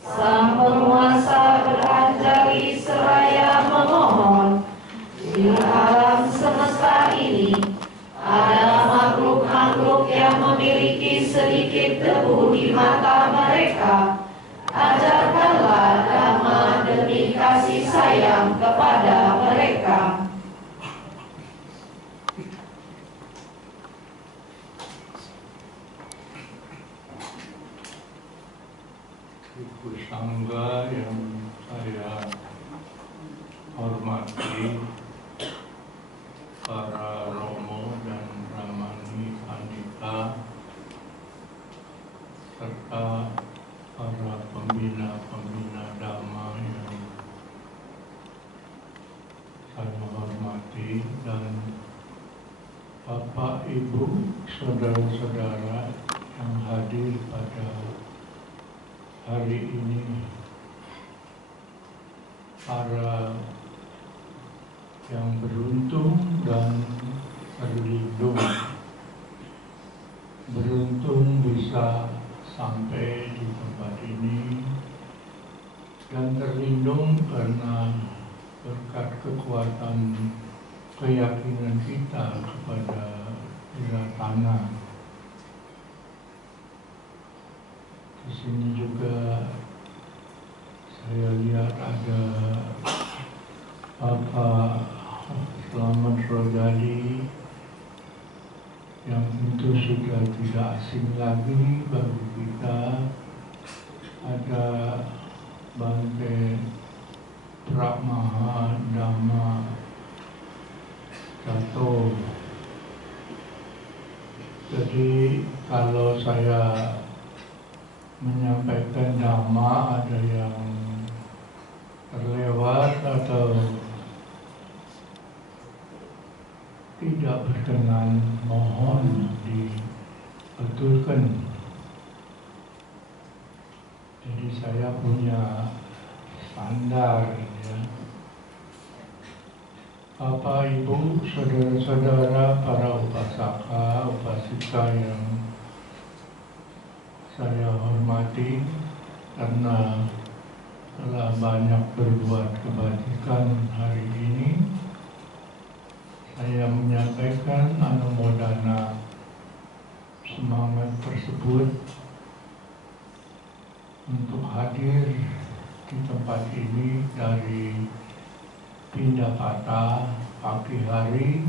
Sang penguasa beranjali seraya memohon, di alam semesta ini ada makhluk-makhluk yang memiliki sedikit debu di mata mereka. Ajarkanlah dhamma demi kasih sayang kepada mereka. Ibu Sangga yang saya hormati, para Romo dan Ramani Pandita, serta para pembina-pembina Dhamma yang saya hormati, dan Bapak, Ibu, saudara-saudara yang hadir pada hari ini, para yang beruntung dan terlindung. Beruntung bisa sampai di tempat ini dan terlindung karena berkat kekuatan keyakinan kita kepada Wiratana. Di sini juga saya lihat ada Bapak Selamat Rojali yang tentu sudah tidak asing lagi bagi kita. Ada Bante Pramaha Dhamma Cato. Jadi kalau saya menyampaikan dhamma ada yang terlewat atau tidak berkenan, mohon dibetulkan. Jadi saya punya standar, ya. Bapak, Ibu, saudara-saudara, para upasaka, upasika yang saya hormati, karena telah banyak berbuat kebajikan hari ini, saya menyampaikan anumodana semangat tersebut untuk hadir di tempat ini dari Pindapata pagi hari.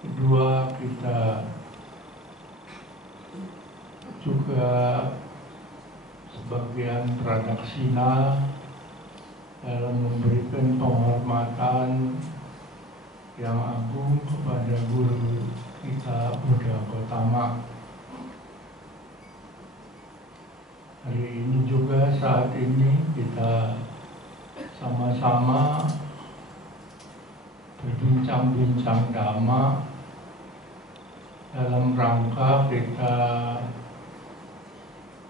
Kedua, kita juga sebagian pradaksina dalam memberikan penghormatan yang agung kepada guru kita Buddha Gautama. Hari ini juga, saat ini kita sama-sama berbincang-bincang dhamma dalam rangka kita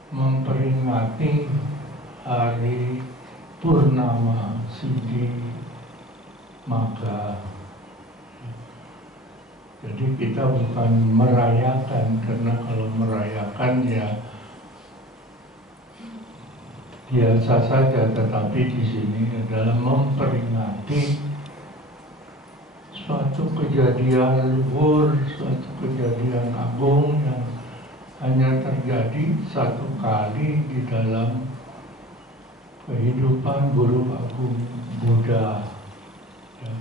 memperingati hari Purnama Siddhi Magga. Jadi kita bukan merayakan, karena kalau merayakan ya biasa saja, tetapi di sini adalah memperingati suatu kejadian luhur, suatu kejadian agung yang hanya terjadi satu kali di dalam kehidupan Guru Agung Buddha. Ya.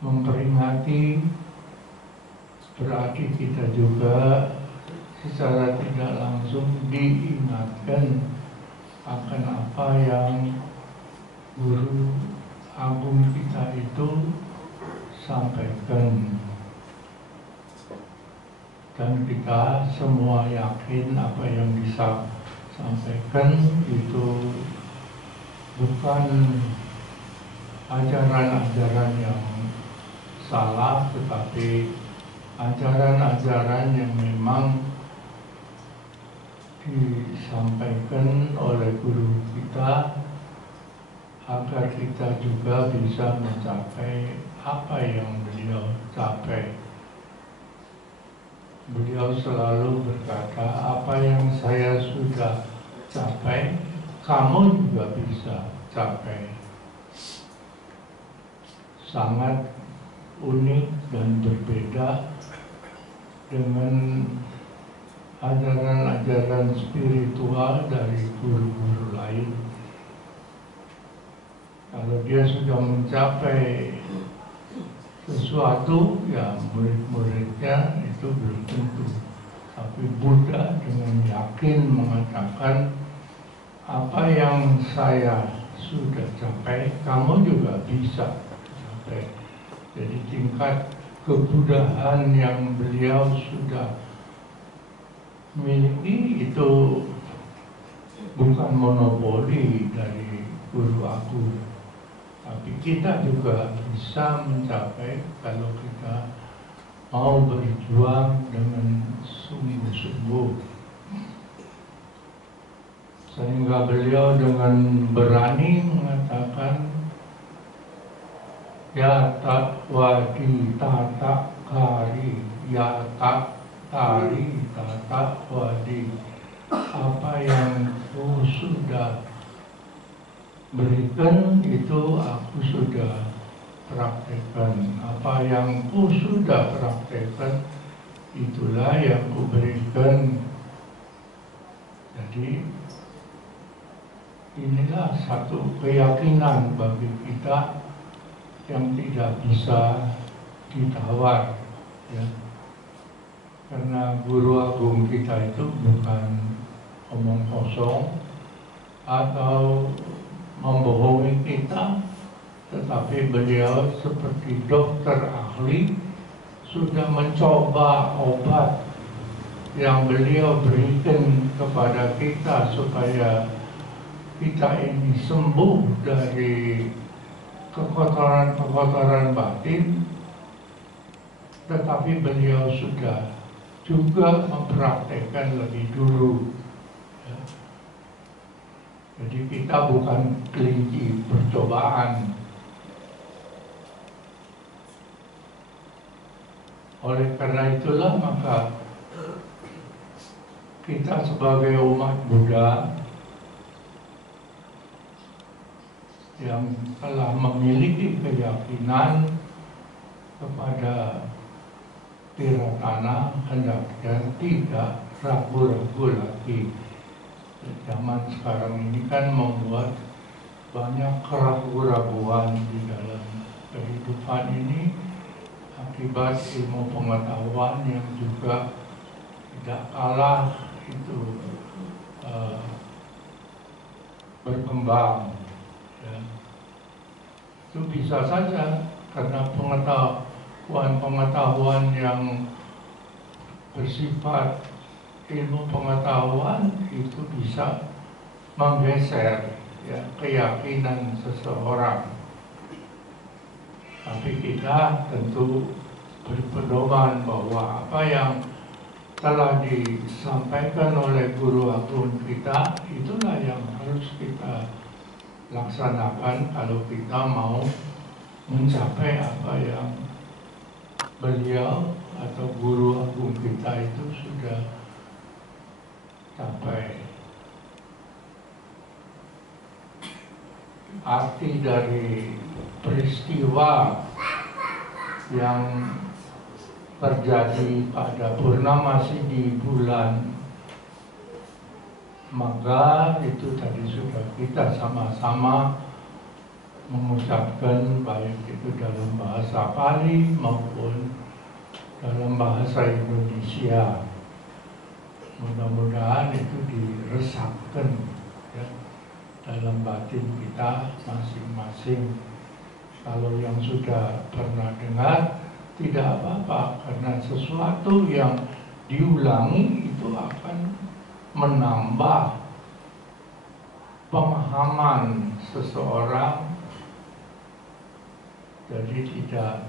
Memperingati berarti kita juga secara tidak langsung diingatkan akan apa yang Guru Agung kita itu sampaikan. Dan kita semua yakin apa yang disampaikan itu bukan ajaran-ajaran yang salah, tetapi ajaran-ajaran yang memang disampaikan oleh guru kita agar kita juga bisa mencapai apa yang beliau capai. Beliau selalu berkata, apa yang saya sudah capai, kamu juga bisa capai. Sangat unik dan berbeda dengan ajaran-ajaran spiritual dari guru-guru lain. Kalau dia sudah mencapai sesuatu, ya murid-muridnya itu belum tentu. Tapi Buddha dengan yakin mengatakan, apa yang saya sudah capai, kamu juga bisa capai. Jadi tingkat kebudahan yang beliau sudah miliki itu bukan monopoli dari guru aku, tapi kita juga bisa mencapai kalau kita mau berjuang dengan sungguh-sungguh. Sehingga beliau dengan berani mengatakan, ya tak wadi tata kari, ya tak tari tata wadi. Apa yang ku sudah berikan itu aku sudah praktekkan. Apa yang ku sudah praktekkan itulah yang ku berikan. Jadi inilah satu keyakinan bagi kita yang tidak bisa ditawar, ya. Karena guru agung kita itu bukan omong kosong atau membohongi kita, tetapi beliau seperti dokter ahli sudah mencoba obat yang beliau berikan kepada kita supaya kita ini sembuh dari kekotoran-kekotoran batin, tetapi beliau sudah juga mempraktekkan lebih dulu. Ya. Jadi kita bukan kelinci percobaan. Oleh karena itulah maka kita sebagai umat Buddha yang telah memiliki keyakinan kepada Tiratana hendaknya tidak ragu-ragu lagi. Zaman sekarang ini kan membuat banyak keraguan-raguan di dalam kehidupan ini akibat ilmu pengetahuan yang juga tidak kalah itu berkembang. Ya. Itu bisa saja karena pengetahuan yang bersifat ilmu pengetahuan itu bisa menggeser, ya, keyakinan seseorang. Tapi kita tentu berpedoman bahwa apa yang telah disampaikan oleh guru agung kita itulah yang harus kita laksanakan kalau kita mau mencapai apa yang beliau atau guru agung kita itu sudah capai. Arti dari peristiwa yang terjadi pada purnamasi di bulan Magha itu tadi sudah kita sama-sama mengucapkan, baik itu dalam bahasa Pali maupun dalam bahasa Indonesia. Mudah-mudahan itu diresapkan, ya, dalam batin kita masing-masing. Kalau yang sudah pernah dengar tidak apa-apa, karena sesuatu yang diulangi itu akan menambah pemahaman seseorang. Jadi tidak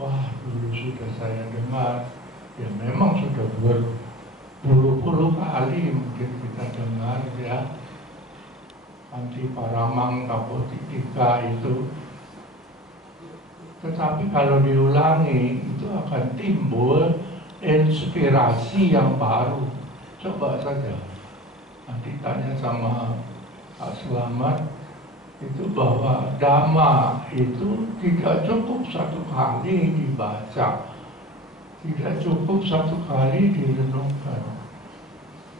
wah dulu sudah saya dengar, ya memang sudah berpuluh-puluh kali mungkin kita dengar, ya, anti paramang kapotitika itu. Tetapi kalau diulangi itu akan timbul inspirasi yang baru. Coba saja nanti tanya sama Pak Selamat itu bahwa Dhamma itu tidak cukup satu kali dibaca, tidak cukup satu kali direnungkan.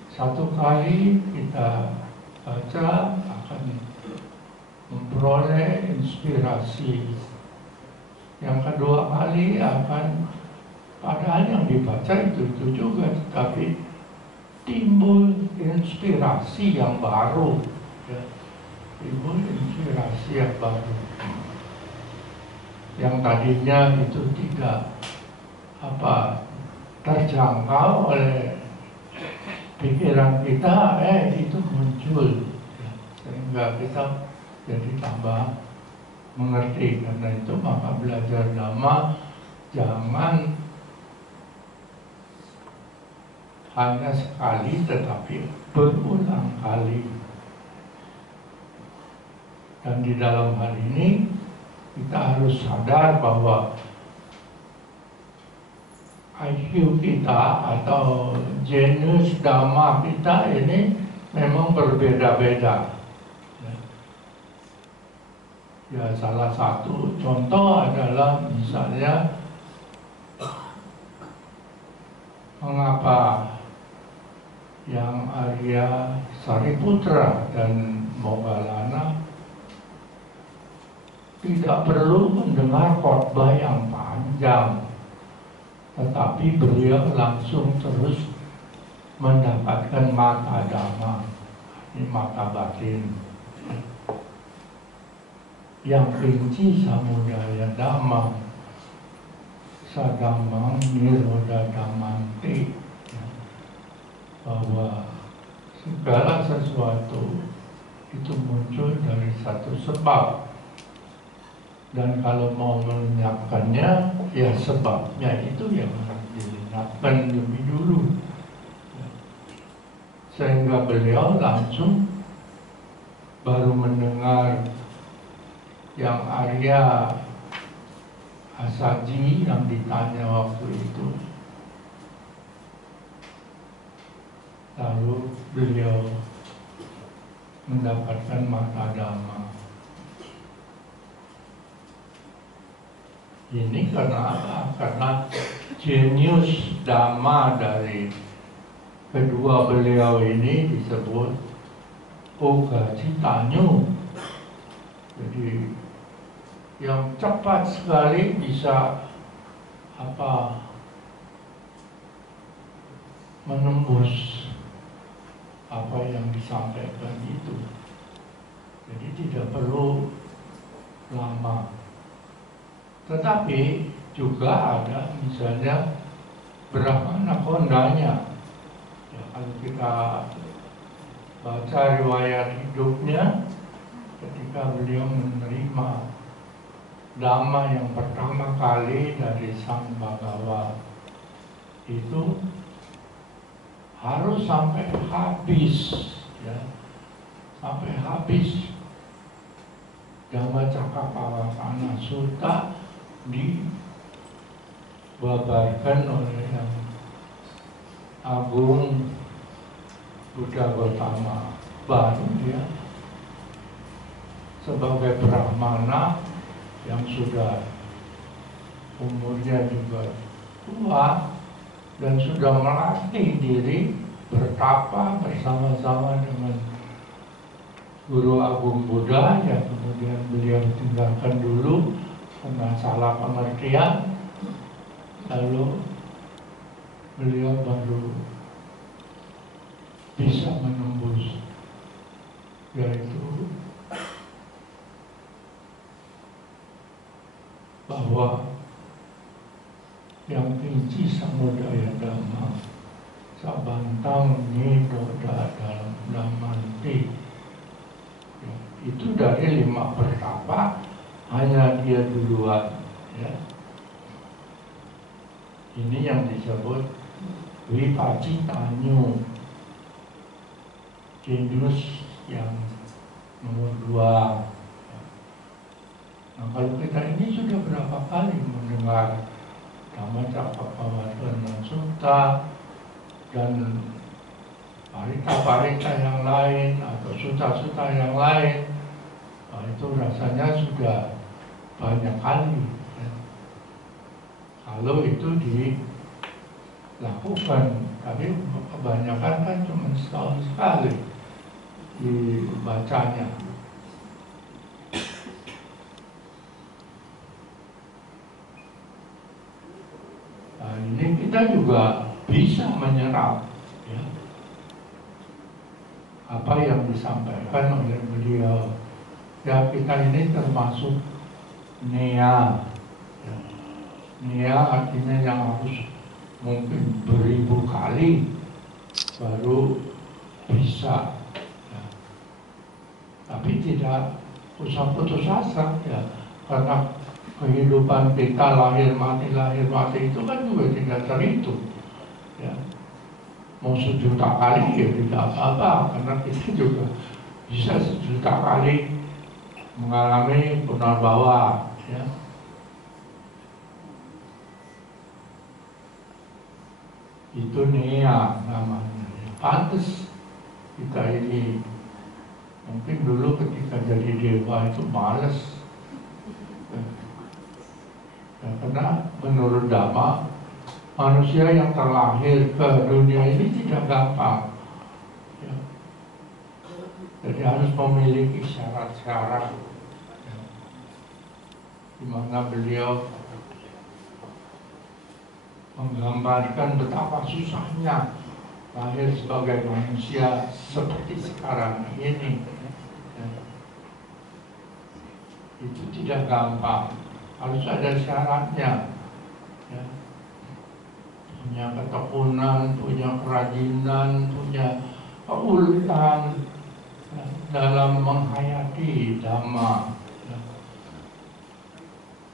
Satu kali kita baca akan memperoleh inspirasi. Yang kedua kali akan, padahal yang dibaca itu juga, tapi timbul inspirasi yang baru, ya. Timbul inspirasi yang baru. Yang tadinya itu tidak terjangkau oleh pikiran kita, itu muncul, ya. Sehingga kita jadi tambah mengerti. Karena itu maka belajar Dhamma jangan hanya sekali, tetapi berulang kali. Dan di dalam hal ini kita harus sadar bahwa IQ kita atau jenius Dhamma kita ini memang berbeda-beda. Ya, salah satu contoh adalah misalnya mengapa yang Arya Sariputra dan Moggallana tidak perlu mendengar khotbah yang panjang, tetapi beliau langsung terus mendapatkan mata Dhamma, ini mata batin. Yang pinci samudaya Dhamma, sadamang niroda Dhammanti, bahwa segala sesuatu itu muncul dari satu sebab, dan kalau mau melenyapkannya, ya sebabnya itu yang harus dilenyapkan lebih dulu. Sehingga beliau langsung baru mendengar yang Arya Asaji yang ditanya waktu itu, lalu beliau mendapatkan mata Dhamma. Ini karena apa? Karena jenius Dhamma dari kedua beliau ini disebut Oga Citanyu. Jadi yang cepat sekali bisa menembus apa yang disampaikan itu. Jadi tidak perlu lama. Tetapi juga ada misalnya Brahmana Kondanya. Ya, kalau kita baca riwayat hidupnya, ketika beliau menerima Dhamma yang pertama kali dari Sang Bhagawa, itu harus sampai habis, ya, sampai habis Dhammacakkappavattana Sutta dibabarkan oleh yang Agung Buddha Gautama. Baru dia sebagai Brahmana yang sudah umurnya juga tua dan sudah melatih diri bertapa bersama-sama dengan Guru Agung Buddha, yang kemudian beliau tinggalkan dulu karena salah pengertian. Lalu beliau baru bisa menembus, yaitu bahwa yang pinci samudaya Dhamma, sabantang niroda dalam Dhammanti, ya, itu dari 5 pertapa hanya dia duluan, ya. Ini yang disebut Vipacitanyu, jenius yang nomor 2. Nah, kalau kita ini sudah berapa kali mendengar Dhammacakkappavattana Sutta dan parita yang lain atau suta-suta yang lain, itu rasanya sudah banyak kali. Ya. Kalau itu dilakukan, tapi kebanyakan kan cuma setahun sekali dibacanya. Nah, ini kita juga bisa menyerap ya, apa yang disampaikan oleh beliau. Ya, kita ini termasuk nea. Ya. Nea artinya yang harus mungkin beribu kali baru bisa. Ya. Tapi tidak usah putus asa ya, karena kehidupan kita lahir mati itu kan juga tidak terhitung. Ya. Mau 1.000.000 kali ya tidak apa-apa, karena kita juga bisa 1.000.000 kali mengalami punerbawa. Ya. Itu nea namanya. Pantes kita ini mungkin dulu ketika jadi dewa itu males. Ya, karena menurut Dhamma, manusia yang terlahir ke dunia ini tidak gampang. Ya. Jadi harus memiliki syarat-syarat. Ya. Di mana beliau menggambarkan betapa susahnya lahir sebagai manusia seperti sekarang ini. Ya. Itu tidak gampang. Harus ada syaratnya, ya. Punya ketekunan, punya kerajinan, punya keuletan ya, dalam menghayati Dhamma. Ya.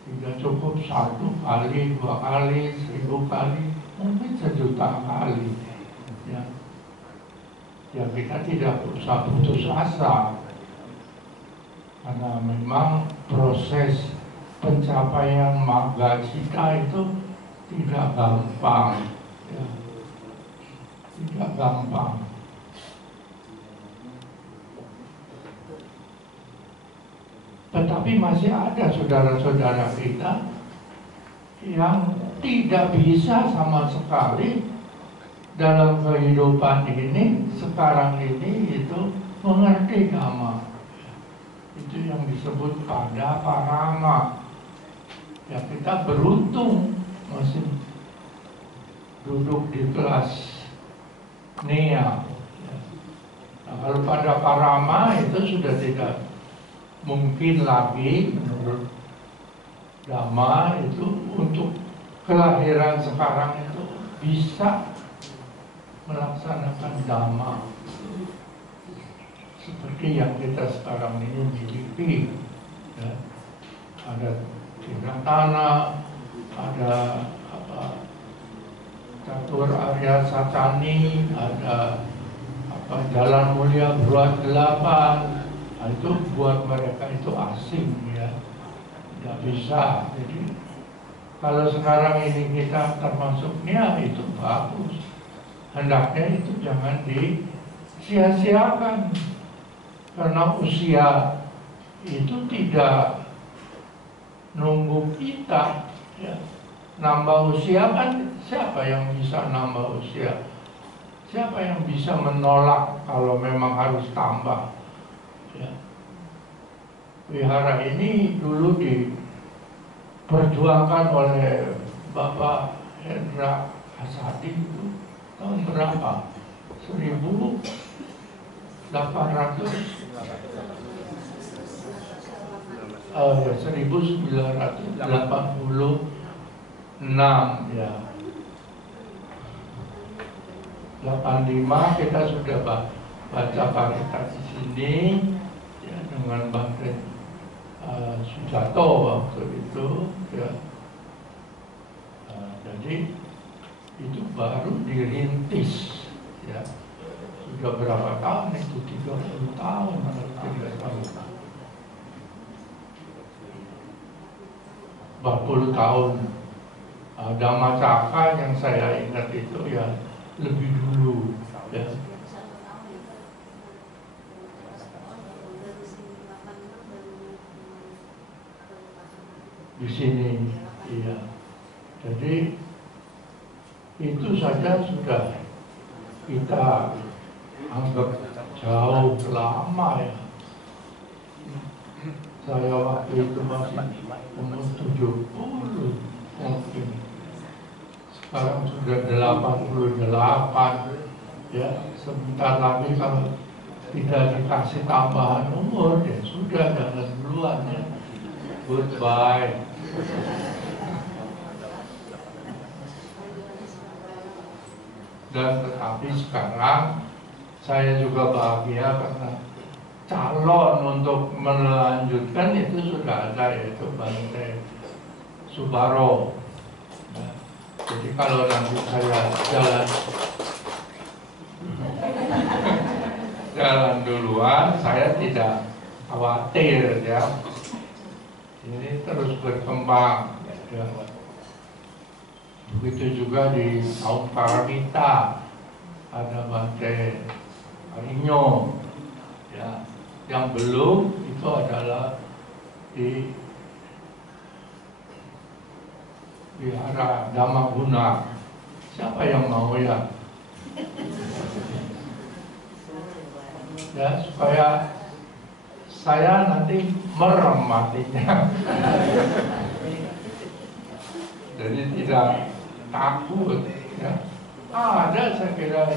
Tidak cukup 1 kali, 2 kali, 1.000 kali, mungkin 1.000.000 kali. Ya. Ya, kita tidak usah putus asa, karena memang proses pencapaian magga cita itu tidak gampang, ya. Tidak gampang. Tetapi masih ada saudara-saudara kita yang tidak bisa sama sekali dalam kehidupan ini, sekarang ini itu mengerti Dhamma. Itu yang disebut pada parama. Ya, kita beruntung masih duduk di kelas nea. Ya. Nah, kalau pada parama itu sudah tidak mungkin lagi menurut Dhamma itu untuk kelahiran sekarang itu bisa melaksanakan Dhamma seperti yang kita sekarang ini miliki. Ya. Ada Tinatana, ada Catur Arya Satani, ada Jalan Mulia Beruat 8. Nah, itu buat mereka itu asing ya, tidak bisa. Jadi kalau sekarang ini kita termasuknya itu bagus. Hendaknya itu jangan disia-siakan, karena usia itu tidak nunggu kita ya. Nambah usia kan siapa yang bisa nambah usia? Siapa yang bisa menolak kalau memang harus tambah ya. Wihara ini dulu diperjuangkan oleh Bapak Hendra Asadi itu tahun berapa? 1800 1986 ya. 85 kita sudah baca parita di sini ya, dengan Bante Sujato waktu itu ya. Jadi itu baru dirintis ya. Sudah berapa tahun itu? 30 tahun atau 30 tahun. 40 tahun. Dhamma Cakka yang saya ingat itu ya lebih dulu ya. di sini. Iya. Jadi itu saja sudah kita anggap jauh lama ya. Saya waktu itu masih umur 70 mungkin. Sekarang sudah 88 ya. Sebentar lagi kalau tidak dikasih tambahan umur ya sudah, jangan duluan ya. Goodbye. Dan tetapi sekarang saya juga bahagia karena calon untuk melanjutkan itu sudah ada, yaitu Bante Subaro. Nah, jadi kalau nanti saya jalan duluan, saya tidak khawatir ya. Ini terus berkembang. Ya. Begitu juga di Saung Paramita ada Bante Arinyo. Ya. Yang belum itu adalah di Wihara Dhammaguna. Siapa yang mau ya? Ya, supaya saya nanti merem matinya. Jadi tidak takut ya. Ada saya kira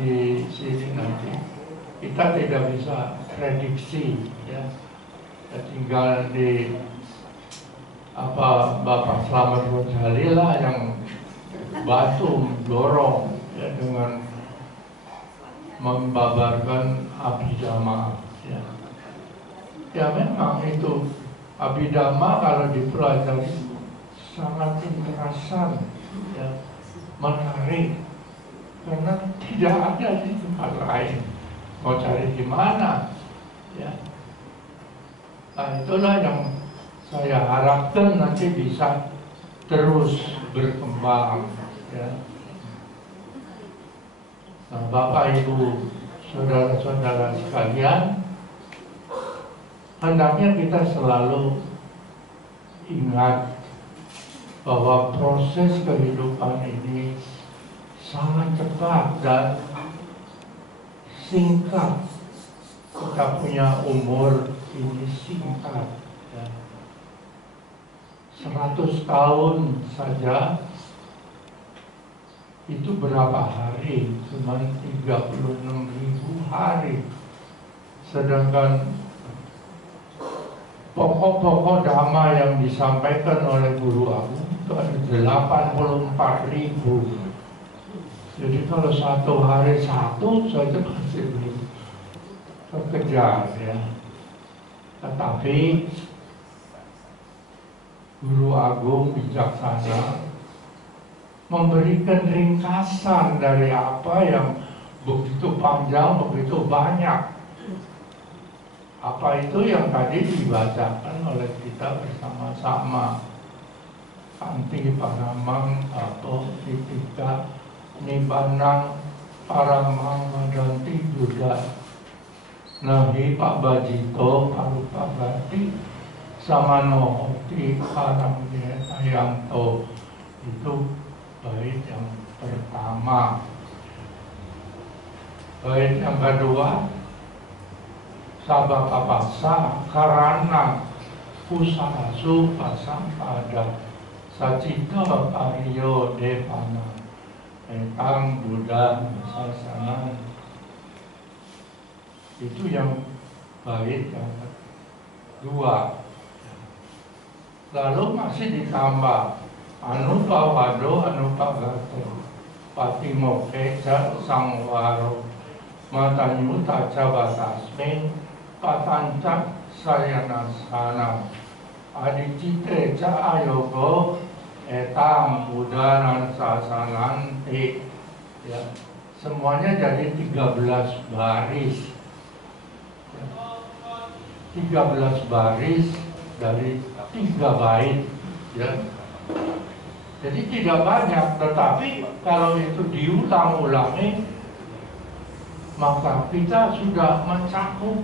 di sini nanti kita tidak bisa prediksi ya. Kita tinggal di Bapak Slamet Ghazali lah yang batu dorong ya, dengan membabarkan Abhidhamma ya. Ya memang itu Abhidhamma kalau dipelajari sangat interesan ya, menarik karena tidak ada di tempat lain. Mau cari di mana ya. Nah, itulah yang saya harapkan nanti bisa terus berkembang ya. Nah, Bapak Ibu saudara-saudara sekalian, hendaknya kita selalu ingat bahwa proses kehidupan ini sangat cepat dan singkat. Kita punya umur ini singkat ya. 100 tahun saja itu berapa hari? Cuma 36.000 hari. Sedangkan pokok-pokok dhamma yang disampaikan oleh Guru Agung itu ada 84.000. Jadi kalau satu hari satu saja masih belum terkejar ya. Tetapi Guru Agung bijaksana memberikan ringkasan dari apa yang begitu panjang, begitu banyak. Apa itu yang tadi dibacakan oleh kita bersama-sama. Anti paramang atau titika nibanang paramang wadanti juga. Nahi Pak Bajito parupa bati samano hoti parang tayanto. Itu bait yang pertama. Bait yang kedua, sabakapasa karana pusasu pasang pada sacito pariyo devana etang Buddha sasana. Itu yang bait yang kedua. Lalu masih ditambah anupawado anupagato patimokeca sangwaro matanyuta cabatasmin patanca sayanasana adicite ca ayogo etang budanan sasananti ya. Semuanya jadi 13 baris. 13 baris dari 3 bait ya. Jadi tidak banyak, tetapi kalau itu diulang-ulangi maka kita sudah mencakup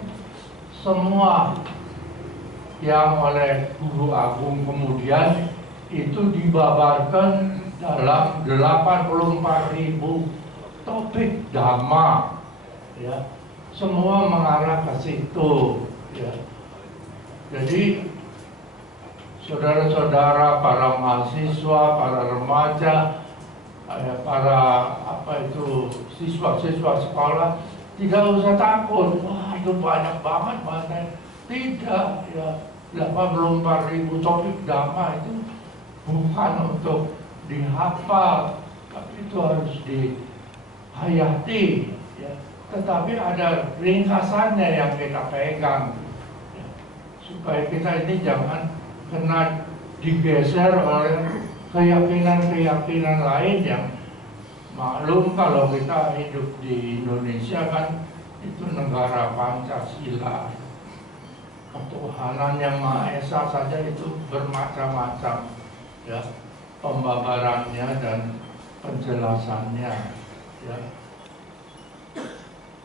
semua yang oleh Guru Agung kemudian itu dibabarkan dalam 84.000 topik dhamma, ya, semua mengarah ke situ, ya. Jadi saudara-saudara, para mahasiswa, para remaja, para siswa-siswa sekolah tidak usah takut, wah itu banyak banget materi. Tidak, ya, 84.000 topik dhamma itu bukan untuk dihafal, tapi itu harus dihayati, ya. Tetapi ada ringkasannya yang kita pegang, ya, supaya kita ini jangan kena digeser oleh keyakinan-keyakinan lain yang maklum kalau kita hidup di Indonesia kan itu negara Pancasila. Ketuhanan yang Maha Esa saja itu bermacam-macam, ya, pembabarannya dan penjelasannya, ya.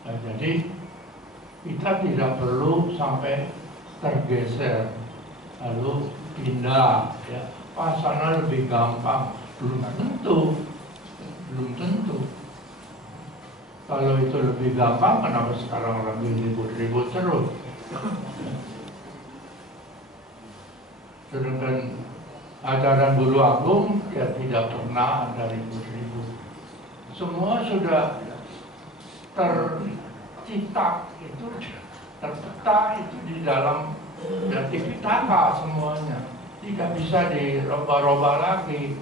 Nah, jadi kita tidak perlu sampai tergeser lalu pindah, ya, sana lebih gampang. Belum tentu. Kalau itu lebih gampang, kenapa sekarang lagi ribut-ribut terus? Sedangkan ajaran Guru Agung ya tidak pernah ada ribut-ribut. Semua sudah tercetak, itu terpeta itu di dalam Tipitaka semuanya. Tidak bisa dirubah-rubah lagi.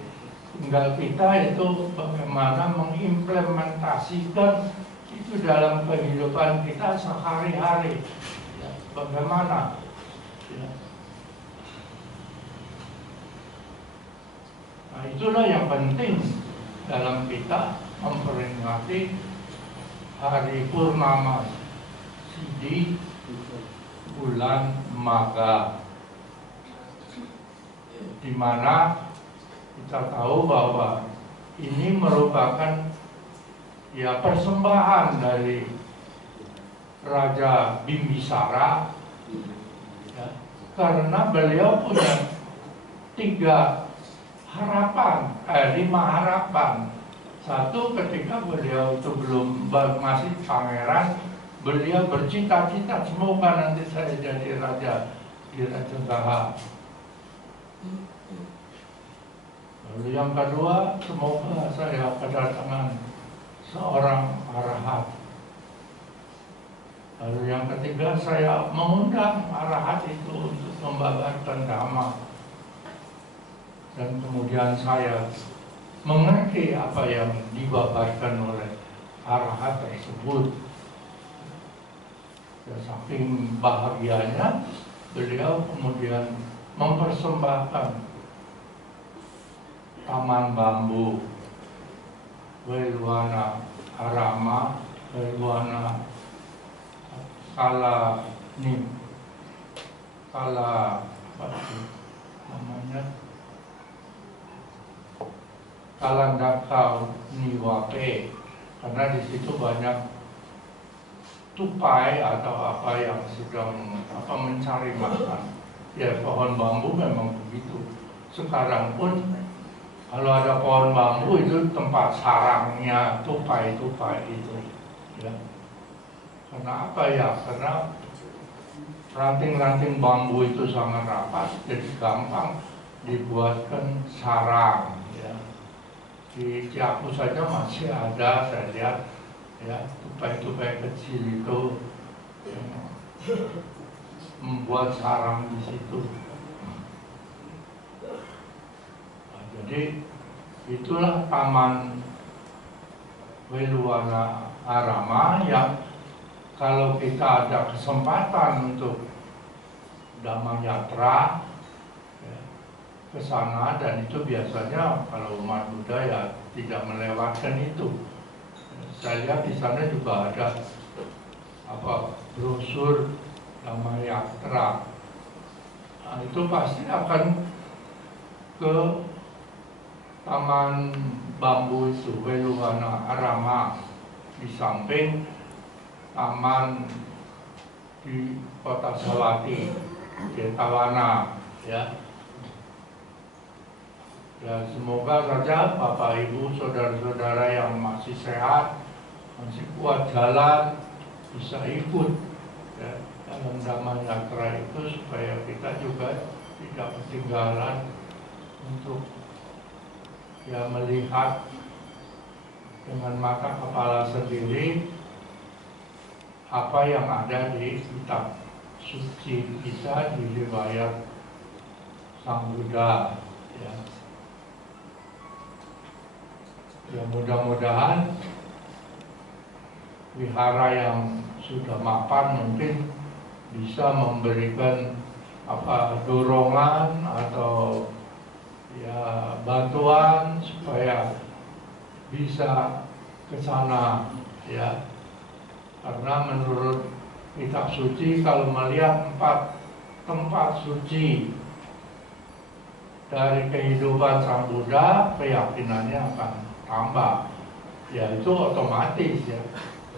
Tinggal kita itu bagaimana mengimplementasikan itu dalam kehidupan kita sehari-hari. Ya, bagaimana? Ya. Nah, itulah yang penting dalam kita memperingati hari purnama Sidhi bulan Magha, di mana kita tahu bahwa ini merupakan ya persembahan dari Raja Bimbisara, ya, karena beliau punya 5 harapan. Satu, ketika beliau itu belum masih pangeran, beliau bercita-cita semoga nanti saya jadi raja di Raja Gaha. Lalu yang kedua, semoga saya kedatangan seorang arahat. Lalu yang ketiga, saya mengundang arahat itu untuk membabarkan dhamma. Dan kemudian saya mengerti apa yang dibabarkan oleh arahat tersebut. Ya, saking bahagianya, beliau kemudian mempersembahkan taman bambu Welwana Arama, Welwana Kala apa itu namanya, Kalandakau Niwape, karena di situ banyak tupai atau apa yang sedang mencari makan. Ya, pohon bambu memang begitu. Sekarang pun kalau ada pohon bambu itu tempat sarangnya tupai-tupai itu, ya. Karena apa ya? Karena ranting-ranting bambu itu sangat rapat, jadi gampang dibuatkan sarang, ya. Di Ciapu saja masih ada, saya lihat, ya, tupai-tupai kecil itu yang membuat sarang di situ. Nah, jadi itulah Taman Welwana Arama yang kalau kita ada kesempatan untuk Dhamma Yatra, ya, ke sana, dan itu biasanya kalau umat Buddha ya tidak melewatkan itu. Saya lihat di sana juga ada brosur Dhamma Yatra. Nah, itu pasti akan ke Taman Bambu itu, Welwana Arama, di samping taman di Kota Sawati. Tawana, ya. Ya, semoga saja Bapak Ibu, saudara-saudara yang masih sehat, masih kuat jalan, bisa ikut ya, dalam Dhamma Yatra itu, supaya kita juga tidak ketinggalan untuk ya melihat dengan mata kepala sendiri apa yang ada di kitab suci kita, di riwayat Sang Buddha, ya. Ya, mudah-mudahan wihara yang sudah mapan mungkin bisa memberikan dorongan atau ya bantuan supaya bisa ke sana, ya. Karena menurut kitab suci, kalau melihat 4 tempat suci dari kehidupan Sang Buddha, keyakinannya akan tambah. Ya, itu otomatis ya.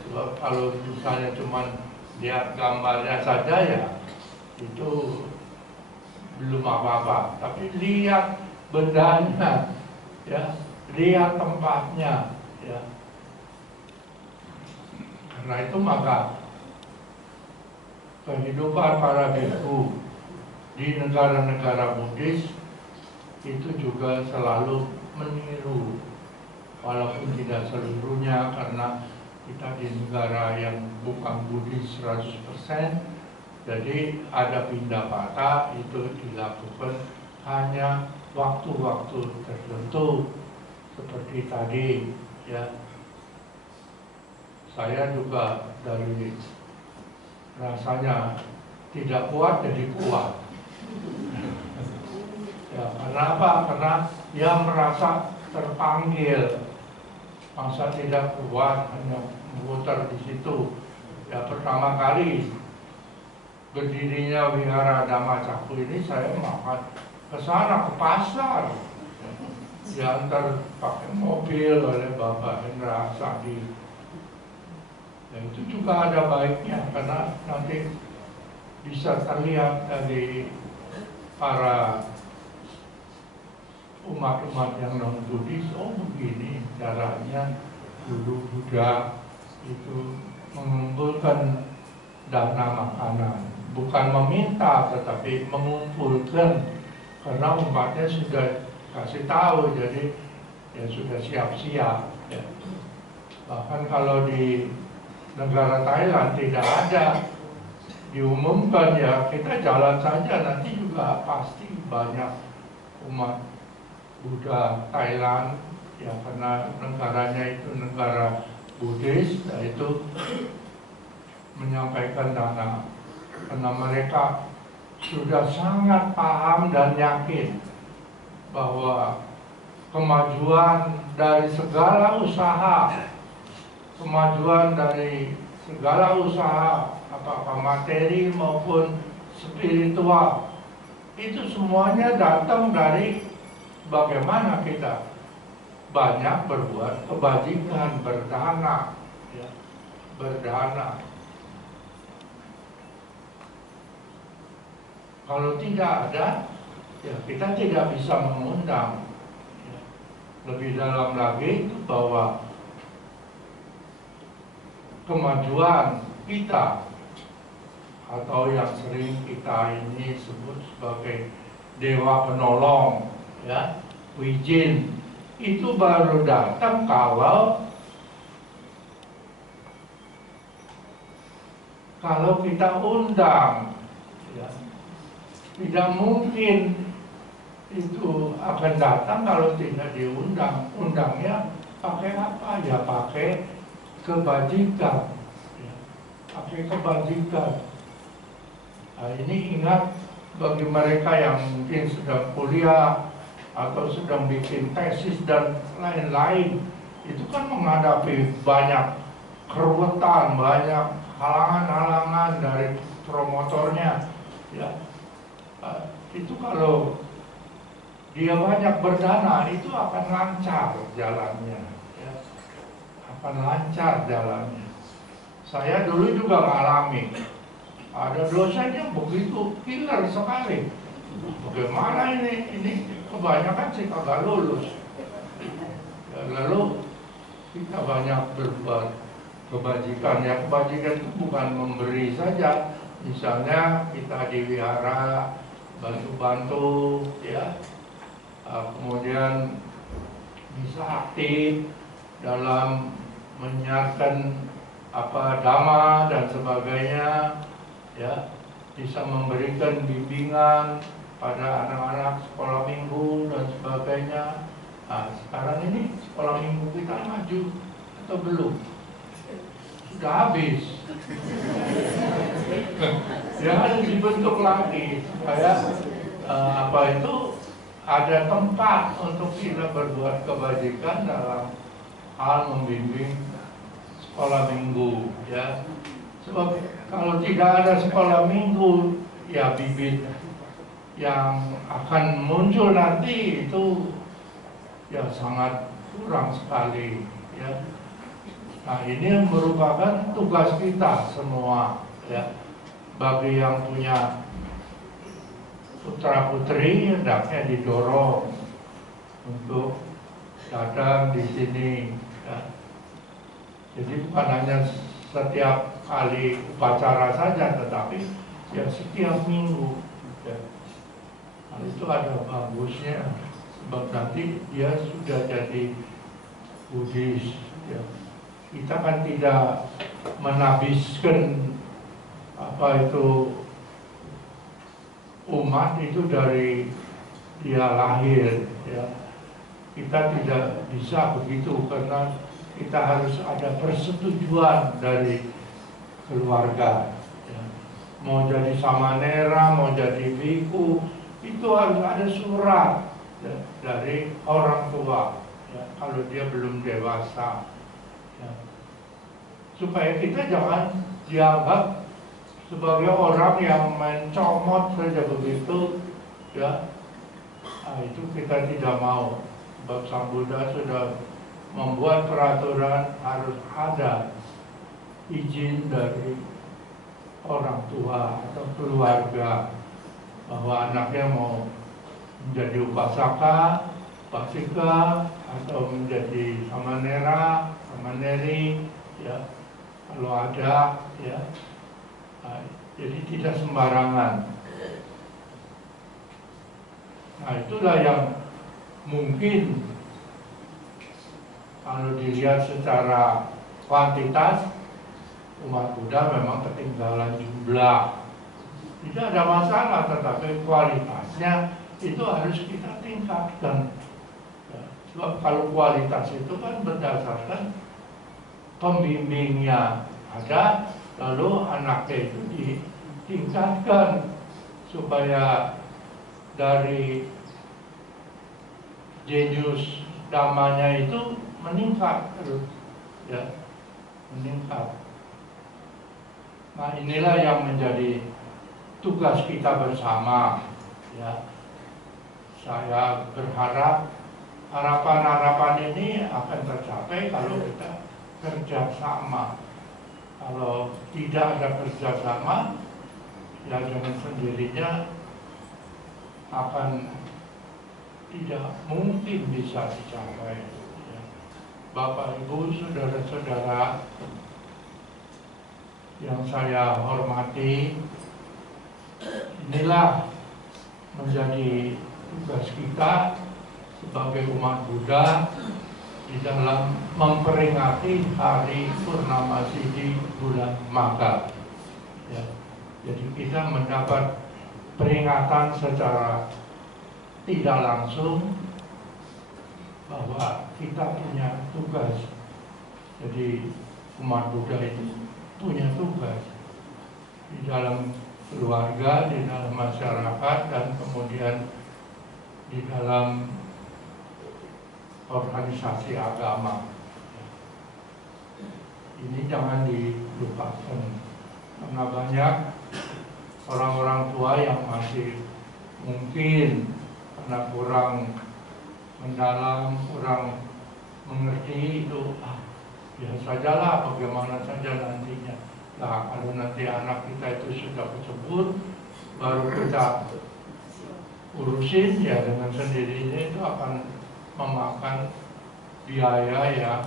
Sebab kalau misalnya cuma lihat gambarnya saja, ya itu belum apa-apa. Tapi lihat bendanya, ya, lihat tempatnya, ya. Karena itu maka kehidupan para bhikkhu di negara-negara Buddhis itu juga selalu meniru, walaupun tidak seluruhnya, karena kita di negara yang bukan Buddhis 100%, jadi ada pindah patah, itu dilakukan hanya waktu-waktu tertentu, seperti tadi, ya. Saya juga dari rasanya tidak kuat jadi kuat. Ya, karena apa? Karena dia merasa terpanggil. Masa tidak kuat hanya memutar di situ. Ya, pertama kali berdirinya Wihara Dhamma Cakku ini, saya makan ke sana, ke pasar. Diantar pakai mobil oleh Bapak Hendra Sadi. Dan itu juga ada baiknya, karena nanti bisa terlihat dari para umat-umat yang non-Buddhis, oh begini caranya dulu Buddha itu mengumpulkan dana makanan, bukan meminta tetapi mengumpulkan, karena umatnya sudah kasih tahu, jadi ya sudah siap-siap, ya. Bahkan kalau di negara Thailand tidak ada diumumkan, ya kita jalan saja, nanti juga pasti banyak umat Buddha Thailand, ya, karena negaranya itu negara Buddhis, yaitu menyampaikan dana, karena mereka sudah sangat paham dan yakin bahwa kemajuan dari segala usaha, kemajuan dari segala usaha, apakah materi maupun spiritual, itu semuanya datang dari bagaimana kita banyak berbuat kebajikan, berdana, ya, berdana. Kalau tidak ada, ya kita tidak bisa mengundang. Ya. Lebih dalam lagi bahwa kemajuan kita, atau yang sering kita ini sebut sebagai dewa penolong, ya, Wijin, itu baru datang kalau kita undang, ya. Tidak mungkin itu akan datang kalau tidak diundang. Undangnya pakai apa? Ya pakai kebajikan, ya. Pakai kebajikan. Nah, ini ingat bagi mereka yang mungkin sedang kuliah atau sedang bikin tesis dan lain-lain, itu kan menghadapi banyak keruwetan, banyak halangan-halangan dari promotornya, ya. Itu kalau dia banyak berdana, itu akan lancar jalannya, ya. Akan lancar jalannya. Saya dulu juga mengalami ada dosennya begitu killer sekali. Bagaimana ini kebanyakan sih kagak lulus. Ya, lalu kita banyak berbuat kebajikan. Ya, kebajikan itu bukan memberi saja. Misalnya kita di wihara bantu-bantu, ya, kemudian bisa aktif dalam menyiarkan dhamma dan sebagainya, ya, bisa memberikan bimbingan pada anak-anak sekolah minggu dan sebagainya. Nah, sekarang ini sekolah minggu kita maju atau belum? Sudah habis. Ya, harus dibentuk lagi supaya ada tempat untuk kita berbuat kebajikan dalam hal membimbing sekolah minggu, ya. Sebab kalau tidak ada sekolah minggu, ya bibit yang akan muncul nanti itu ya sangat kurang sekali, ya. Nah, ini merupakan tugas kita semua, ya. Bagi yang punya putra putri, hendaknya didorong untuk datang di sini, ya. Jadi bukan hanya setiap kali upacara saja, tetapi ya setiap minggu, ya. Nah, itu ada bagusnya, sebab nanti dia sudah jadi Buddhis, ya. Kita kan tidak menabiskan umat itu dari dia lahir, ya. Kita tidak bisa begitu karena kita harus ada persetujuan dari keluarga, ya. Mau jadi samanera, mau jadi biku, itu harus ada surat, ya, dari orang tua, ya, kalau dia belum dewasa, ya. Supaya kita jangan dianggap sebagai orang yang mencomot saja begitu, ya. Nah, itu kita tidak mau. Sebab Sang Buddha sudah membuat peraturan harus ada izin dari orang tua atau keluarga bahwa anaknya mau menjadi upasaka, upasika, atau menjadi samanera, samaneri, ya, kalau ada, ya. Nah, jadi tidak sembarangan. Nah, itulah yang mungkin kalau dilihat secara kuantitas, umat Buddha memang ketinggalan jumlah. Tidak ada masalah, tetapi kualitasnya itu harus kita tingkatkan. Ya, sebab kalau kualitas itu kan berdasarkan pembimbingnya ada, lalu anaknya itu ditingkatkan supaya dari jenius dhammanya itu meningkat terus, ya, meningkat. Nah, inilah yang menjadi tugas kita bersama, ya. Saya berharap harapan-harapan ini akan tercapai kalau kita kerjasama. Kalau tidak ada kerjasama, ya dengan sendirinya akan tidak mungkin bisa dicapai, ya. Bapak, Ibu, saudara-saudara yang saya hormati, inilah menjadi tugas kita sebagai umat Buddha di dalam memperingati hari Purnama Sidhi bulan Magha, ya. Jadi kita mendapat peringatan secara tidak langsung bahwa kita punya tugas. Jadi umat Buddha itu punya tugas di dalam keluarga, di dalam masyarakat, dan kemudian di dalam organisasi agama. Ini jangan dilupakan, karena banyak orang-orang tua yang masih mungkin karena kurang mendalam, kurang mengerti itu, ya sajalah, bagaimana saja nantinya. Nah, kalau nanti anak kita itu sudah kecebur, baru kita urusin, ya dengan sendirinya itu akan memakan biaya yang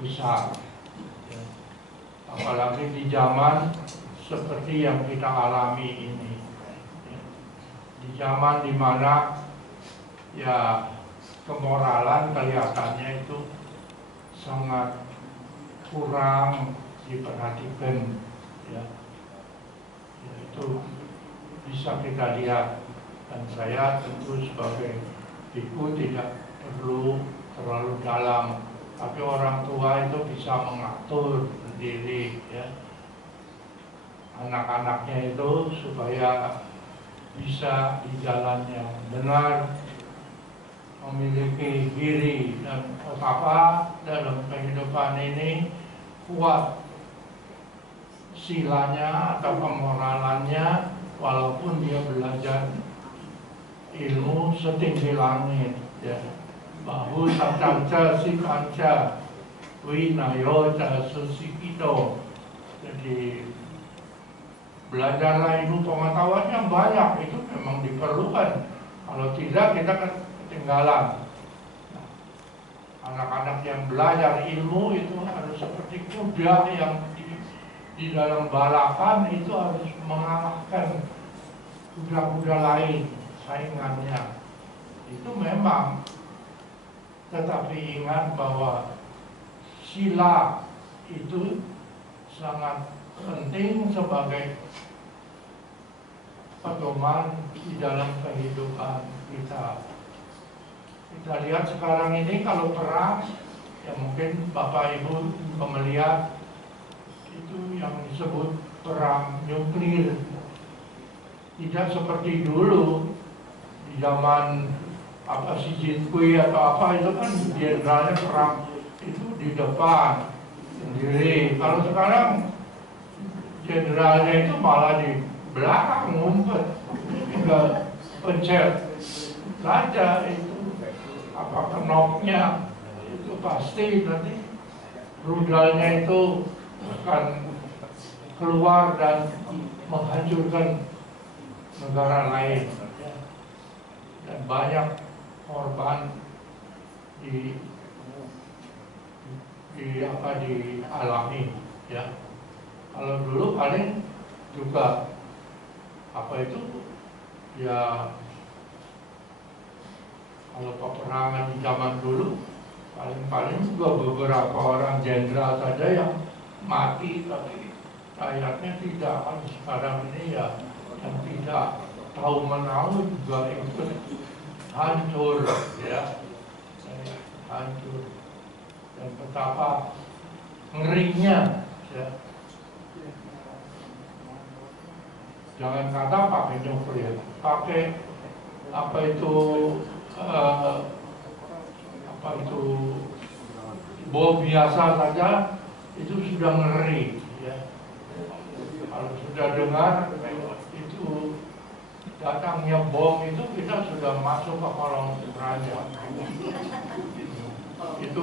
besar. Ya. Apalagi di zaman seperti yang kita alami ini. Ya. Di zaman dimana ya kemoralan kelihatannya itu sangat kurang diperhatikan, ya. Ya, itu bisa kita lihat, dan saya tentu sebagai biku tidak perlu terlalu dalam, tapi orang tua itu bisa mengatur sendiri, ya, anak-anaknya itu supaya bisa di jalan yang benar, memiliki diri dan apa dalam kehidupan ini kuat silanya atau kemoralannya, walaupun dia belajar ilmu setinggi langit, ya. Bahu sacanca si kanca winayo ca susikito. Jadi belajarlah ilmu pengetahuan yang banyak, itu memang diperlukan. Kalau tidak kita akan ketinggalan. Anak-anak yang belajar ilmu itu harus seperti kuda yang di dalam balapan itu harus mengalahkan kuda-kuda lain saingannya. Itu memang, tetapi ingat bahwa sila itu sangat penting sebagai pedoman di dalam kehidupan kita. Kita lihat sekarang ini kalau perang, ya mungkin Bapak Ibu melihat itu yang disebut perang nuklir. Tidak seperti dulu di zaman apa si Jinkui atau apa, itu kan jenderalnya perang itu di depan sendiri. Kalau sekarang jenderalnya itu malah di belakang ngumpet, tinggal pencet saja itu apa knopnya, itu pasti nanti rudalnya itu akan keluar dan menghancurkan negara lain, dan banyak korban dialami, ya. Kalau dulu paling juga apa itu ya, kalau peperangan di zaman dulu paling juga beberapa orang jenderal saja yang mati, tapi rakyatnya tidak. Kan sekarang ini ya yang tidak tahu menahu juga ikut hancur, ya, hancur. Dan betapa ngerinya, ya. Jangan kata pakai nuklir, pakai apa itu bom biasa saja itu sudah ngeri, ya. Kalau sudah dengar itu datangnya bom itu, kita sudah masuk ke kolong raja. Itu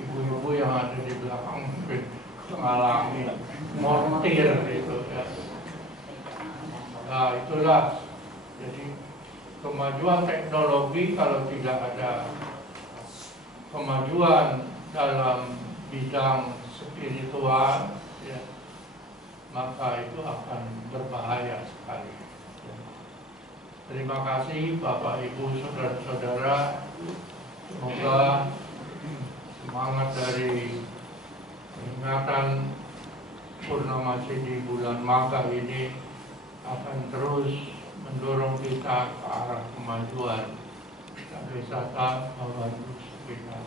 ibu-ibu yang ada di belakang mungkin mengalami mortir itu, ya. Nah, itulah jadi kemajuan teknologi. Kalau tidak ada kemajuan dalam bidang spiritual, ya, maka itu akan berbahaya sekali. Terima kasih Bapak Ibu saudara-saudara. Semoga semangat dari peringatan Purnamasi di bulan Maga ini akan terus mendorong kita ke arah kemajuan. Sampai saat membantu kita.